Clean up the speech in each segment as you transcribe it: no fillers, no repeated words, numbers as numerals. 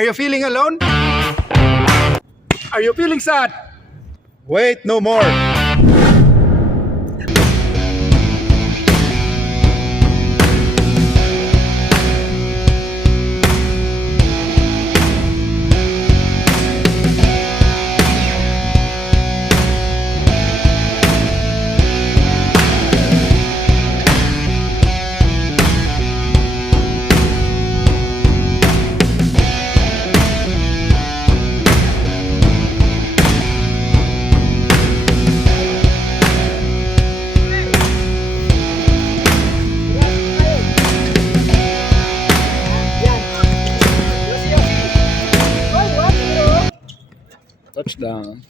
Are you feeling alone? Are you feeling sad? Wait no more. Touchdown.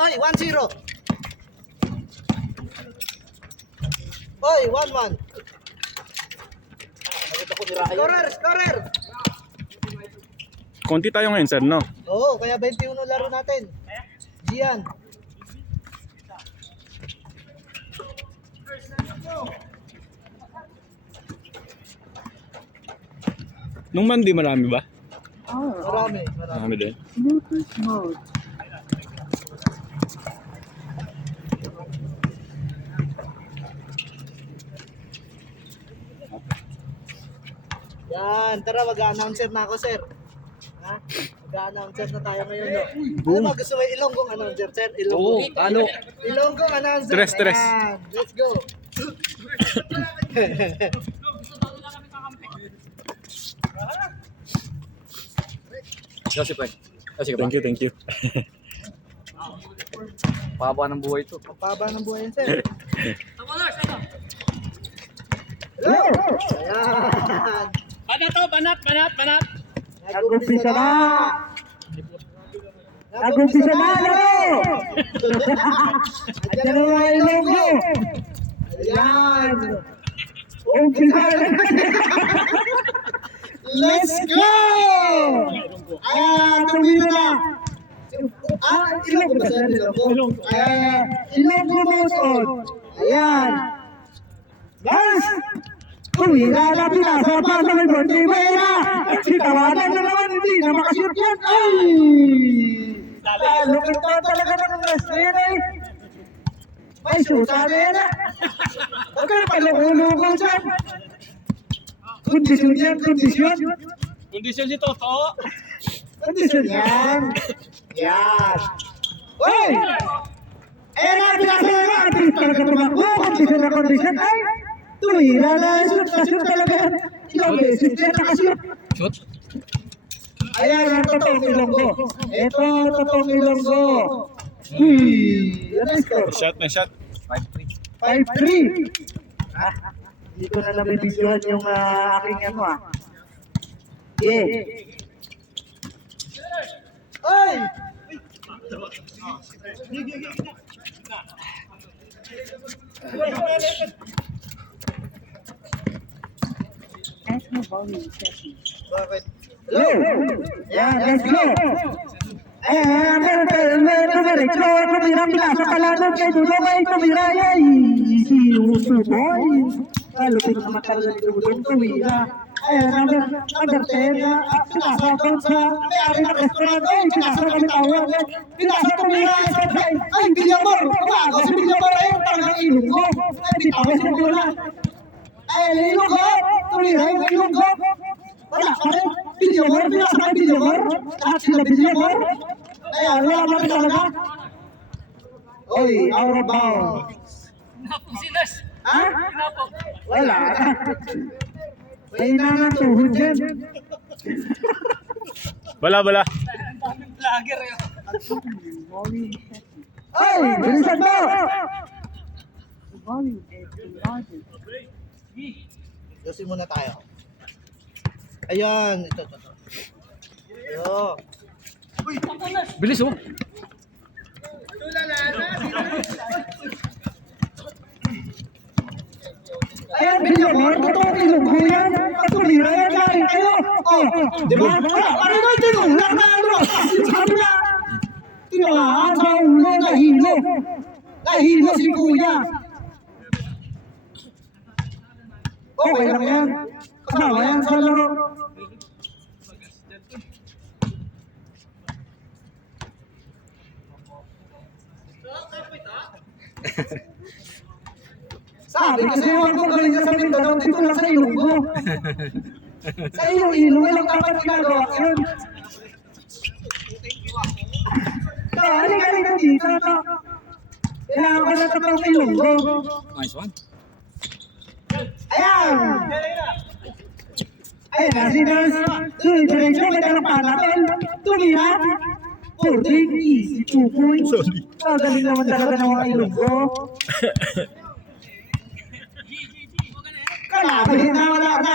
Oy, 1-0. Oy, 1-1. Scorer. Konti tayo ngayon, sir, no? Oo, kaya 21 laro natin. Gian. Nung Monday, marami ba? Marami. Marami din. Yan, tara mag-announcer na ako, sir. Ha? Mag-announcer na tayo ngayon, no? Ano ba gusto mo Ilonggong announcer, sir? Ilonggong. Ano? Ilonggong announcer. Tres. Ayan, let's go. Thank you. Paba ng buhay ito. Mapaba ng buhay yan, sir. Hello! Ayan. Banat. Nag-umpisa na! Nag-umpisa na, laro! Ayan na mga Ilonggo! Ayan! Umpisa na! Let's go! Ayan, tumira na! Ilonggo ba sir? Ilonggo? Ayan! Ilonggo Motion! Ayan! Guys! Tumira na pinasa pa sa may Bontimera! Sitawanan na naman, hindi na makashoot yan! Ay! Lupit na talaga ng wrestler eh! May shoota na yan ah! Huwag ka na palukulukan dyan! Kondisyon yan, kondisyon! Kondisyon si Toto. Kondisyon yan! Yan! Hoy! Eh na, pinasa na nga! Ating talaga tumakbo! Kondisyon na kondisyon! Ay! Tumira na! Shoot na shoot talaga! Ilang beses yan nakashoot! Shoot. Ayan ang totoong Ilonggo! Ito ang totoong Ilonggo! Ano score? Na shot. 5-3! Hindi ko na nabibidyohan yung aking ano ah. Yeah! Oy! Bakit? Hello! Yeah, let's go! Tumirang binasa pala doon kay Dudong ay tumira ay si Uso Boy. Lupit naman talaga ni Dudong tumira. Ayan, number 10, pinasa doon sa may-ari ng restaurant. Ay, pinasa kami tawag. Pinasa tumira ay Villamor. Ako si Villamor ay talagang Ilonggo. Ay, bitawa si Dudong. Ay, Ilonggo! Tumira yung Ilonggo. Wala pa rin. Villamor, pinasa kay Villamor. Lahat sila Villamor. Ayan, wala pa rin talaga. Oy, out of bounds. Ha? Wala. May nanang tuhod dyan. Bala. Ay, bilisan mo! Yosin muna tayo. Ayan, ito. Ayo. Bilis oh. Ayan, Villamor, totoong Ilonggo yan. Tumira yan, galing kayo. Oh, di ba? Ano na tinulak na ano? Sabi na, tinalaan sa ulo, nahilo. Nahilo si kuya. Okay lang yan. Kasama yan sa laro. Sabi kasi huwag mo galing ka sa Mindanao, dito lang sa Ilonggo. Sa Iloilo, walang dapat ginagawa yun. Galing ka dito na. Kailangan ko na ito pang Ilonggo. Nice one. Ayan! Ayan na si Nurse. Diretso na talampahan natin. Tumira. 40, easy 2 points. Galing naman talaga ng mga Ilonggo. Kalabahin na, wala na.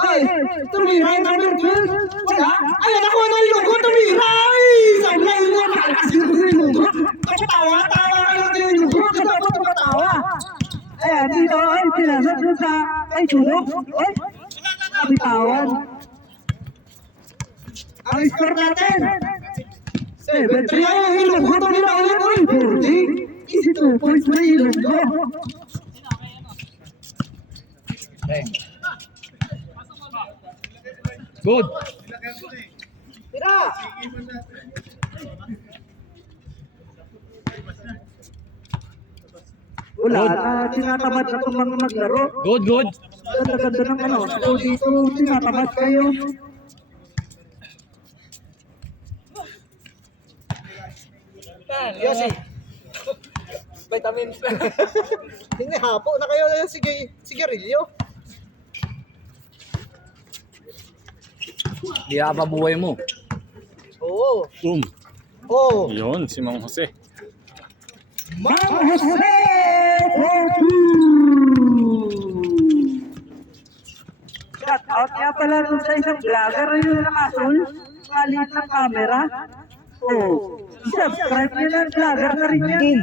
Ay, tumira yung number 12. Wala. Ayan ako na Ilonggo, tumira. Ay, sablay na. Nakalakas yung Ilonggo. Tawa kayo ng Ilonggo. Tawa. Ayan, dito, ay, pinasok dun sa, ay, tulog. Ay, kabitawan. Ang score natin. 7-3. Ay, Ilonggo, tumira ulit. Ay, 40. Easy 2 points na Ilonggo. Good. Tira! Wala na, tinatamad na itong mga maglaro. Good, good. Ganda-ganda ng ano. So dito, tinatamad kayo. Yosi. Vitamins. Hindi, hapo na kayo yung sigarilyo. Di pa buhay mo. Oo. Boom. Oo. Yun, si Mang Jose. Mang Jose! Shout out nga pala dun sa isang vlogger yung nakasul. Maliit ng camera. Oh, subscribe nyo ng vlogger na rin yan.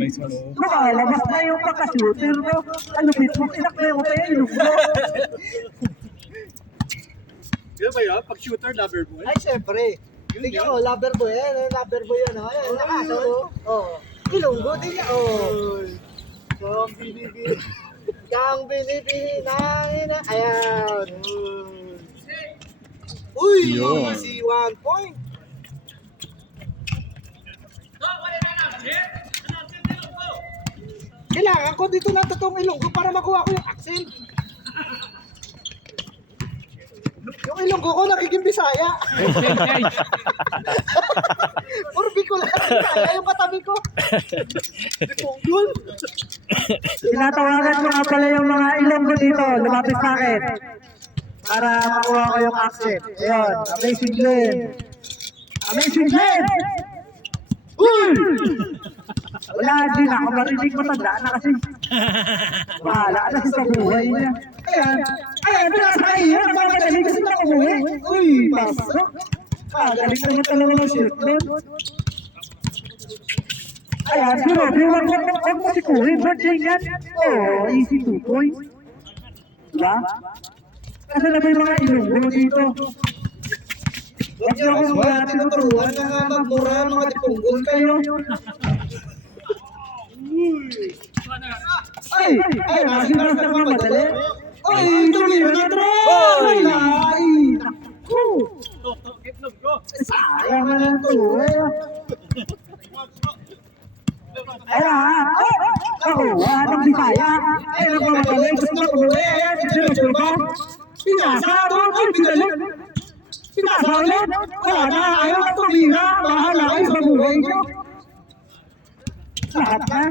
Nice one. Makalabas na yung pagka-shooter mo. Alupit mo, tinakbay mo pa yung ilog mo. Yan ba yun? Pag-shooter, lover boy? Ay, syempre. Tingnan mo, lover boy yan. Lover boy yan. Ayan, nakasal. Oo. Ilonggo din yan. Oo. Kang binibihin na. Ayan. Uy! Yun. Easy 1 point. Kailangan ko dito na totoong Ilonggo para makuha ko yung accent. Yung Ilonggo ko nagiging Bisaya. Puro Bicol lang Bisaya yung katabi ko. Punggol. Tinatawagan ko nga pala yung mga Ilonggo dito. Lumapit sa akin. Para makuha ko yung accent. Ayun, amazing Glenn. Amazing Glenn! Uy! Wala, di na ako marinig, matanda na kasi. Bahala na sa buhay niya. Ayan, pinasa kayo, nagmamagaling kasi na umuwi. Uy, pasok. Galing naman talaga ng shirt doon. Ayan, pero huwag mo sikuhin, birthday yan. Oh, easy 2 points. Diba? Kasi na ba yung mga Ilonggo dito? Huwag niyo akong mga tinuturuan na nga magmura mga dipunggol kayo. Ay, nakasinras na mga madali. Ay, tumira na try! Ay, naku! Sayang na lang ito eh. Ay na, nakuha ng Bisaya. Ay, nagmamagaling. Gusto mo umuwi. Ayan, diretso ba? Pinasa doon. Ay, pinalik. Pinasa ulit. Wala na, ayaw na tumira. Bahala kayo sa buhay nyo. Lahat na.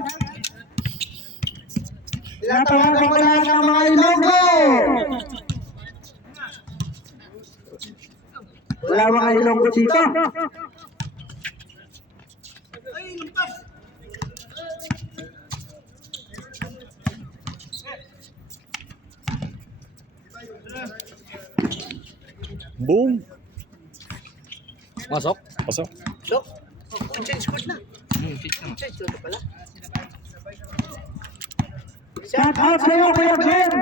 Tinatawagan ko lahat ng mga Ilonggo. Wala mga Ilonggo dito. Boom. Masok? Pasok. So, change court na. Change court na pala. Shout out sa'yo, Kuya Glenn.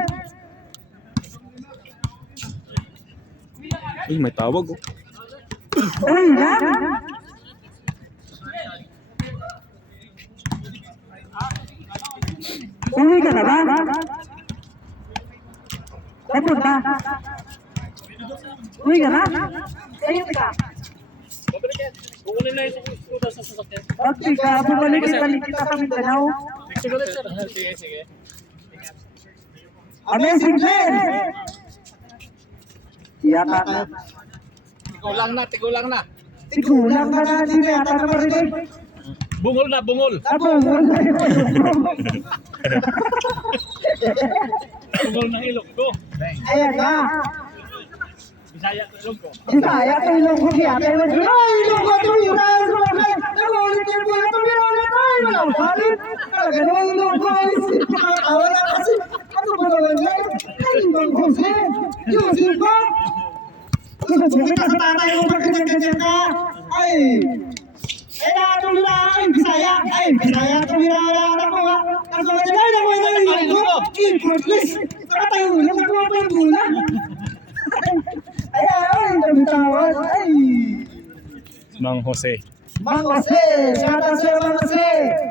Ay, may tawag oh. Uy, yan. Uwi ka na ba? Papunta. Uwi ka na? Ayun ka. Kukunin na yung scooter sa sasakyan. Okay ka, bumalik kita sa Mindanao. Sige, sige. Amazing Glenn! Yata na. Tigulang na, tigulang na. Tigulang na natin yata na marinig. Bungol na, bungol. Bungol na yun. Bungol ng ilog ko. Ayan na. Bisaya ng ilog ko. Bisaya ko ilong ko kaya kayo mag- Ay, ilong ko tumira! Nagulit yung buhay tumira ulit! Ay, walang palit! Talaga naman ilong ko ay nakakawala kasi ano ba naman yan? Ay, Mang Jose! Yusuf ba? Susubukin ka sa tatay mo pag ganyan-ganyan ka! Ay! Eh, nakatulila ay Bisaya! Ay, Bisaya tumira wala anak ko ha! Ang mga dyan ay nakuha na yung ilong ko! Effortless! Nakatayo lang nakuha pa yung bula! Ayan, nabitawan. Ay! Mang Jose. Mang Jose! Shoutout sa'yo, Mang Jose!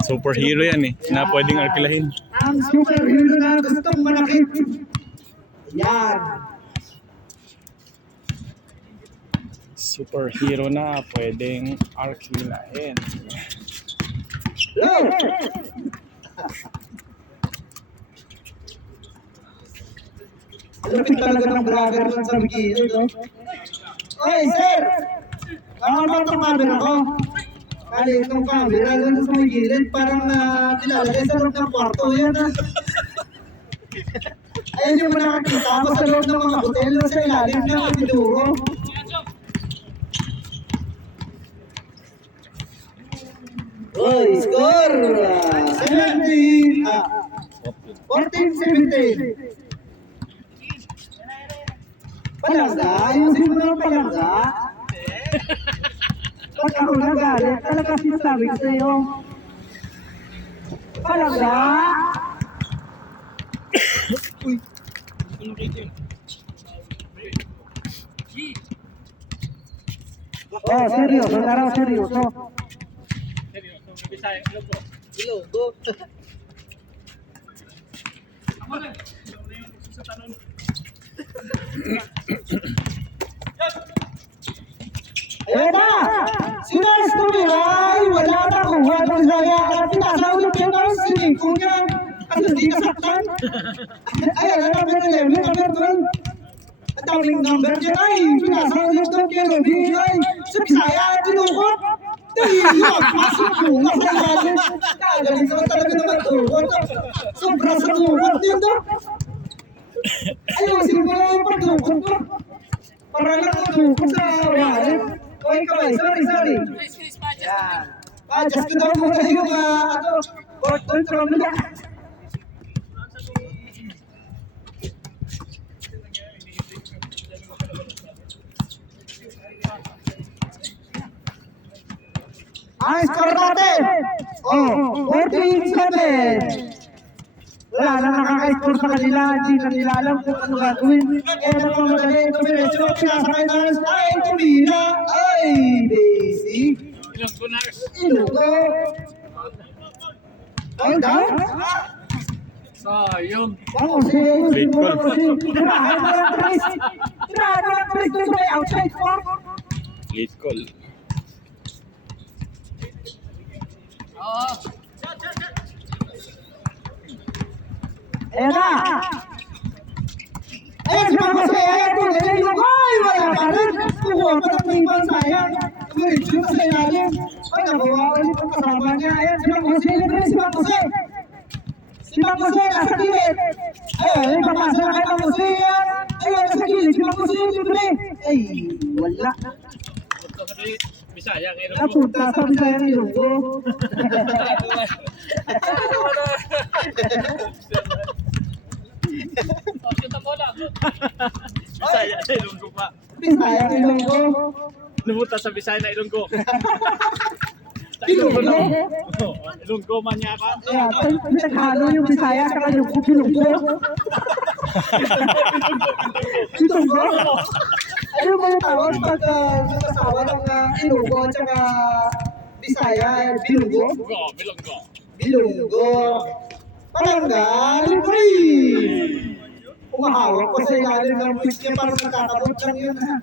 Superhero yan eh. Na pwedeng arkilahin. Ang superhero na gustong manakit. Yan. Superhero na pwedeng arkilahin. Hello! Lapit talaga ng vlogger lang sa bikini, no? Oy, sir! Tama ba itong camera ko? Kali itong camera lang sa may gilid, parang nilalagay sa loob ng kwarto yan, ha? Ayun yung nakakita ko sa loob ng mga hotel sa ilalim ng Pinduro. Oy, score! 14-17. Palangga, ayusin mo ng palangga. Pag ako nagalit, talaga sinasabi ko sa'yo. Palangga! Oh, seryoso, tara, seryoso. Bisaya ng ilog ko. Ilonggo. Ayan na! Si Nars tumira ay wala na kuha ng Zaya at pinasa ulit yung Nars siningko niya at hindi nasaktan. Ayan na, number 11, number 12. Ang daming number dyan ay pinasa ulit ng kay Ruby ay sa Bisaya at tinukot. Dahil pasok bunga sa ilalim. Kagaling naman talaga naman tukot. Sobra sa tukot niya to. Ayusin mo lang yung pagtukot ko. Para lang tukot sa wallet. Oy, kaway, sorry. Yan. Adjust ko daw muna yung control from nila. Ang score natin! Oh, 14-7. Wala na nakaka-score sa kanila, hindi na nila alam kung ano gagawin. Eh, nagmamadali yung kombinasyon, pinasakay na alas, ay, tumira, ay, basic. Ilog ko na. Ilonggo. Ay, down? Sayang. Ako, si Tirahan mo lang, Tris. Tirahan mo lang, Tris, doon may outside for. Late call. Ayan na! Ayan, si Mama Say, ayan po, nalilog, ay, wala pa rin. Kukuha pa ng pribang sayang. Tumiritso na sa ilalim. Ay, nakuha ulit ang kasama niya. Ayan, si Mama Say, libre si Mama Say. Si Mama Say, nasa gilid. Ayan, papasa na kay Mama Say, ayan. Ayan, nasa gilid, si Mama Say, libre. Ay, wala. Bisaya ng ilog ko. Napunta sa Bisaya ng Ilonggo. Kita ko lang. Bisaya ng ilog ko pa. Bisaya ng Ilonggo. Namunta sa Bisaya na ilog ko. Ilonggo? Ilog ko man niya ka. Ayan, pinaghalo yung Bisaya at saka yung Ilonggo. Ilonggo? Ano ba yung tawag pag nakasawa ng Ilonggo at saka Bisaya? Bilonggo? Bilog ko. Bilonggo. Palanggaling rin! Umahawak ko sa ilalim ng puwis niya para nakakabot lang yun ha.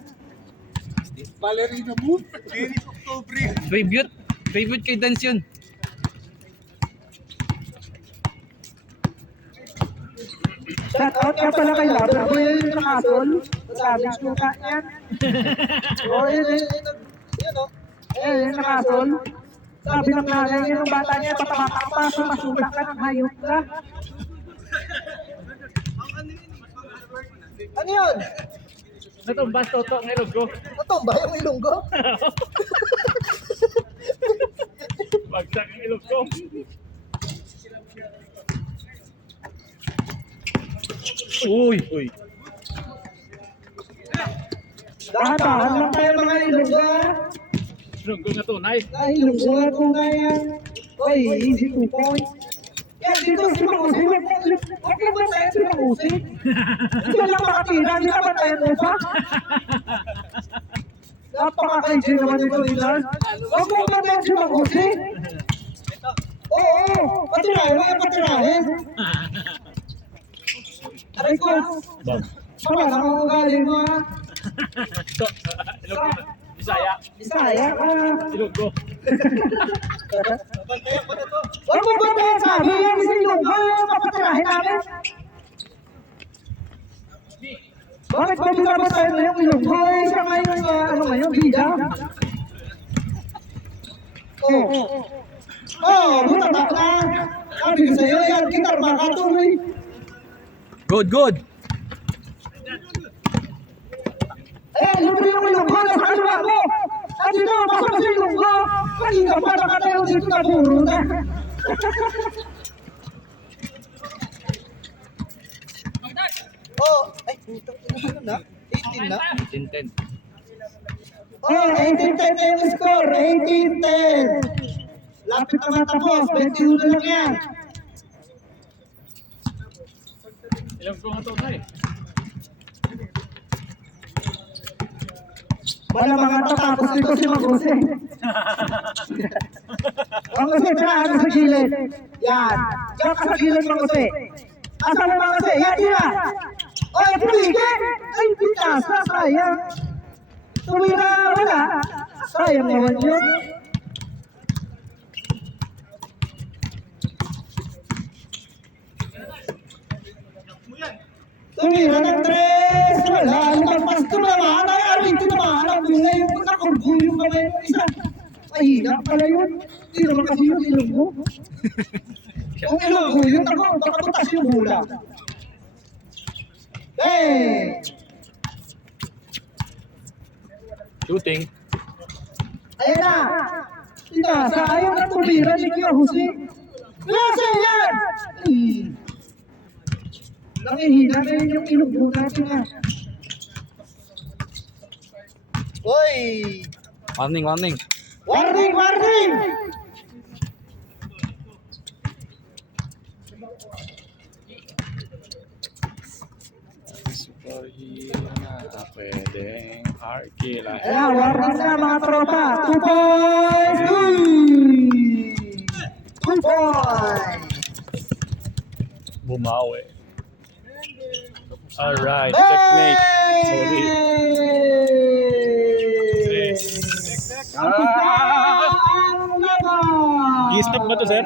Ballerina move, Jerry Octobre. Tribute kay Dance yun. Shout out nga pala kay Lover Boy yung nakasol. Sabi ko ka yan. O yun yung nakasol. Sabi ng nanay niya nung bata niya, patamakak pa, sumasula ka ng hayop ka. Ano yun? Natumbas toto ang ilog ko. Natumba yung ilong ko? Bagsak ang ilog ko. Uy. Dahan-dahan lang tayo mga ilongga. Ilog ko na tunay. Ay, ilongga ko nga yan. Oy, easy 2 points. Yan, dito si Makusi. Huwag lang ba tayo si Makusi? Hindi lang makatira, hindi naman tayo nusa. Napaka-crazy naman ito nila. Huwag lang ba tayo si Makusi? Oo, patirahin. Aray ko, Bob. wala na akong galing mo ha. Ilog ko. Bisaya. Bisaya ka. Ilog ko. Huwag mo ba tayo sabi yan sa ilongga, papatirahin namin. Bakit ba binabas tayo na yung ilongga? Siya ngayon, ano ngayon, bida? Butata na. Sabi ko sa'yo, yan, gitar makatuloy. Good. Ayan, libre yung ilongga, nasa kaliwa mo. At dito, pasok sa ilongga. Kanina pa nakatayo dito na puro na. Ay, putang ina na. 18 na? 10-10. 18-10 na yung score, 18-10. Lapit na matapos, 21 na lang yan. Ilog ko na tunay. Malamang ang tatapos dito si Magusi. Magusi, tira ka sa gilid. Yan. Tira ka sa gilid, Magusi. Asa na Magusi? Yan, tira. Oy, pumige! Ay, pinasa, sayang. Tumira, wala. Sayang naman yun. Tumira ng tres. Wala, lumagpas ko naman. Ay, arito naman. Ang bilay yung pagkakurbo yung kamay ng isa. Mahina pala yun. Hindi naman kasi yung ilong mo. Kung ilong mo yun, ako, baka tutas yung hula. Hey! Shooting. Ayan na! Inasa, ayaw na tumira ni Kuya Jose. Nasa yan! Nakihina na yun yung ilong mo natin ha. Uy! Warning. Warning! Superhero na pwedeng arkilahin. Ayan, warning na mga tropa. 2 points! 2 points! Bumawi. Alright, checkmate. Sorry. Ang laban! I-stop ba to, sir?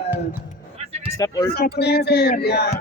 Stop or? Stop na yan, sir. Yan.